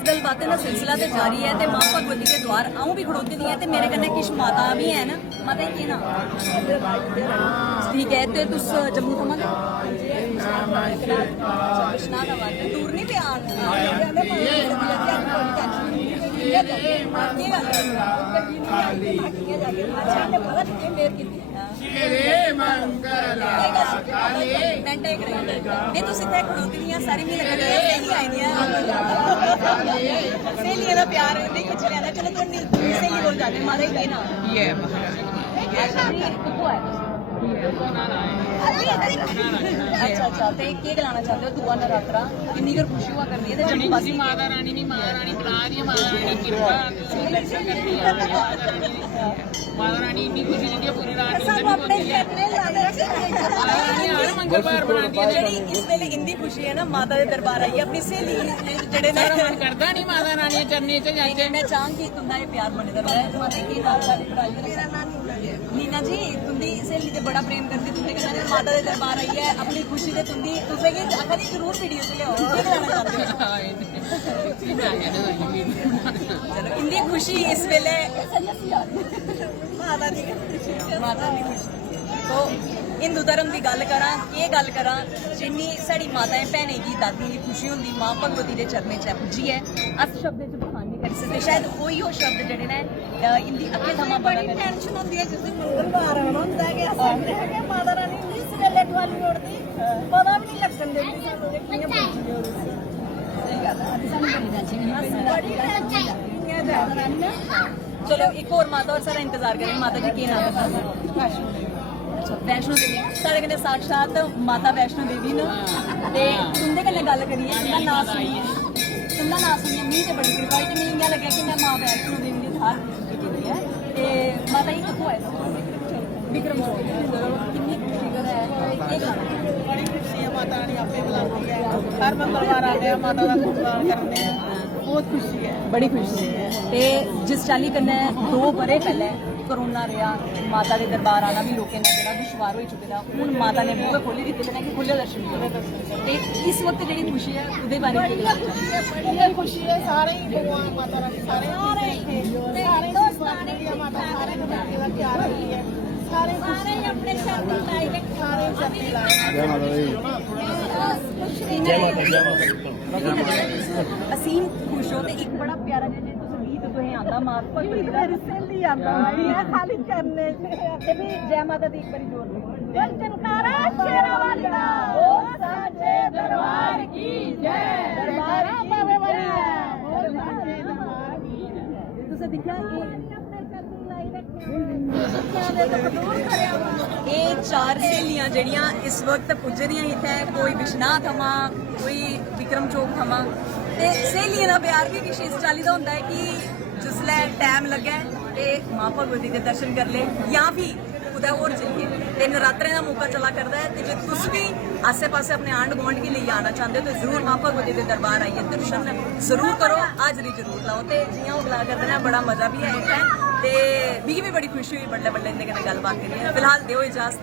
बस गल बातें का सिलसिला तो जारी है। मां भगवती के द्वार आऊँ भी खड़ोती दी है। मेरे कन्नै किश माता भी है ना। माता की ना ठीक है। तो तुस जम्मू थमां विश्नाधाबाद दूर नहीं पे सारी सहेलियों का प्यार नहीं कुछ लेना। चलो तुम सहेली बोल जाते माता ही ना अच्छा अच्छा तो क्या गलाना चाहते हो दुआ नवरात्रा किन्नी कर खुशी हुआ करनी है माता रानी नहीं माता रानी बना दी माता रानी कृपा माता रानी इतनी खुशी दी है पूरी रात मंगलवार बनाती है इस वेले इंदी खुशी है ना माता के दरबार आई है अपनी सहेली जेडे ने मन करता नहीं माता रानी चरनी च जाइए मैं चाहूंगी तुंदा ये प्यार बने दा माता की नाम मेरा नाम नीना जी तुंदी सहेली ते बड़ा प्रेम करती तुंदे कन्नै माता दे दरबार आई है अपनी खुशी ते तुंदी तुसे की आखरी जरूर वीडियो च लियाओ चलो इंदी खुशी इस वेले माता दी खुशी तो हिंदू धर्म की गल करा ये गल करा जिन्नी साड़ी माताएं भैनें की दादी की खुशी होंगी मां भगवती के चरणें च पुज्जी है अस शब्द च बखान नहीं करी सकते शायद कोई हो शब्द जेडे ने इंदी अक्खे थमां बड़ी टेंशन होंदी है जिस दिन मंगलवार आना होंदा है कि माता रानी इस वेले गवाली उड़दी पता भी नहीं लगन देंदी सानू कि कियां पहुंची हो सही गल है सानू बड़ी टेंशन चलो एक और माता और सारा इंतजार करें माता जी की नाम है वैष्णो देवी साढ़े कन्नै साक्षात माता वैष्णो देवी न ते तुंदे कन्नै गल करिए तुंदा नाम सुनिए मिगी ते बड़ी कृपा होई ते मिगी इ'यां लग्गेआ कि मैं मां वैष्णो देवी दी थाह्र कीती है ते माता जी कुत्थों आए विक्रम किन्नी फिकर है बड़ी खुशी है माता रानी आपे बुलाती है हर मंगलवार आते हैं माता का गुणगान करते हैं बहुत खुशी है बड़ी खुशी है ते जिस चाली कन्नै 2 बरे पहले कोरोना रहा माता के दरबार आना भी लोगों का जो दुश्वार हो चुके हूँ माता ने बूहे खोली दिते कि खुले दर्शन करो इस वक्त जी खुशी है वो बारे में खुशी है सारे भगवान माता रानी सारे असीम खुश हो एक बड़ा प्यारा आता मात सहेली आता खाली करने जय माता दी एक बारी जोर जयकारा शेरा वाली दा ओ साचे दरबार की जय दरबार बाबे वाली तुसे दिखा ये 4 सहेलियां जड़ियां इस वक्त पुज्जे दियां इत्थे कोई विश्वनाथ थमां कोई विक्रम चौक थमां ते सहेलियां दा प्यार भी किश इस चाली दा होंदा है कि जिसलै टाइम लगे तो मां भगवती के दर्शन कर ले या फिर कुदै होर चलिए तो नवरात्रें का मौका चला करता है तो जो तुम भी आसे पासे अपने आंढ गुआंढ गी लेइयै आना चाहते हो तो जरूर मां भगवती के दरबार आइए दर्शन जरूर करो हाजरी जरूर लाओ तो जियां ओह् गला करदे ने बड़ा मजा भी है इत्थै ते मिगी भी बड़ी खुशी हुई बल्ले बल्ले इंदे कन्नै गल्लबात करियै फिलहाल देओ इजाजत।